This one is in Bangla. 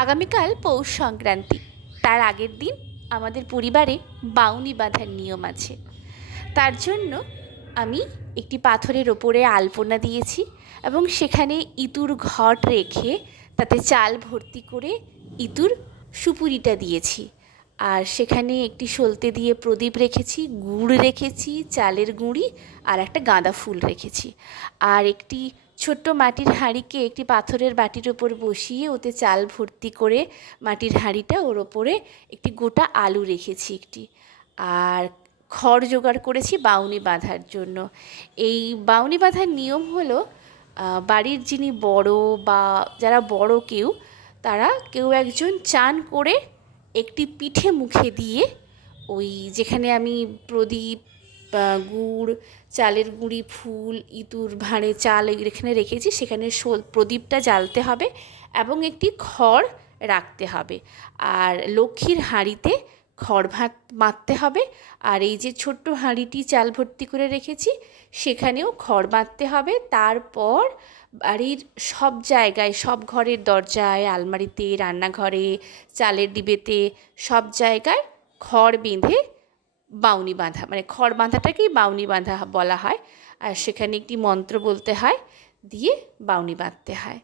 আগামীকাল পৌষ সংক্রান্তি। তার আগের দিন আমাদের পরিবারে বাউনি বাঁধার নিয়ম আছে। তার জন্য আমি একটি পাথরের ওপরে আলপনা দিয়েছি এবং সেখানে ইতুর ঘট রেখে তাতে চাল ভর্তি করে ইতুর সুপুরিটা দিয়েছি। আর সেখানে একটি সলতে দিয়ে প্রদীপ রেখেছি, গুড় রেখেছি, চালের গুঁড়ি আর একটা গাঁদা ফুল রেখেছি। আর একটি ছোট্ট মাটির হাঁড়িকে একটি পাথরের বাটির ওপর বসিয়ে ওতে চাল ভর্তি করে মাটির হাঁড়িটা ওর ওপরে একটি গোটা আলু রেখেছি একটি। আর খড় জোগাড় করেছি বাউনি বাঁধার জন্য। এই বাউনি বাঁধার নিয়ম হলো বাড়ির যিনি বড় বা যারা বড় কেউ, তারা কেউ একজন চান করে একটি পিঠে মুখে দিয়ে ওই যেখানে আমি প্রদীপ, গুড়, চালের গুঁড়ি, ফুল, ইঁতুর ভাঁড়ে চাল এখানে রেখেছি, সেখানে প্রদীপটা জ্বালতে হবে এবং একটি খড় রাখতে হবে। আর লক্ষ্মীর হাঁড়িতে খড় ভাত মাখতে হবে। আর এই যে ছোট্ট হাঁড়িটি চাল ভর্তি করে রেখেছি সেখানেও খড় বাঁধতে হবে। তারপর বাড়ির সব জায়গায়, সব ঘরের দরজায়, আলমারিতে, রান্নাঘরে, চালের ডিবেতে, সব জায়গায় খড় বেঁধে বাউনি বাঁধা, মানে খড় বাঁধাটাকেই বাউনি বাঁধা বলা হয়। আর সেখানে একটি মন্ত্র বলতে হয়, দিয়ে বাউনি বাঁধতে হয়।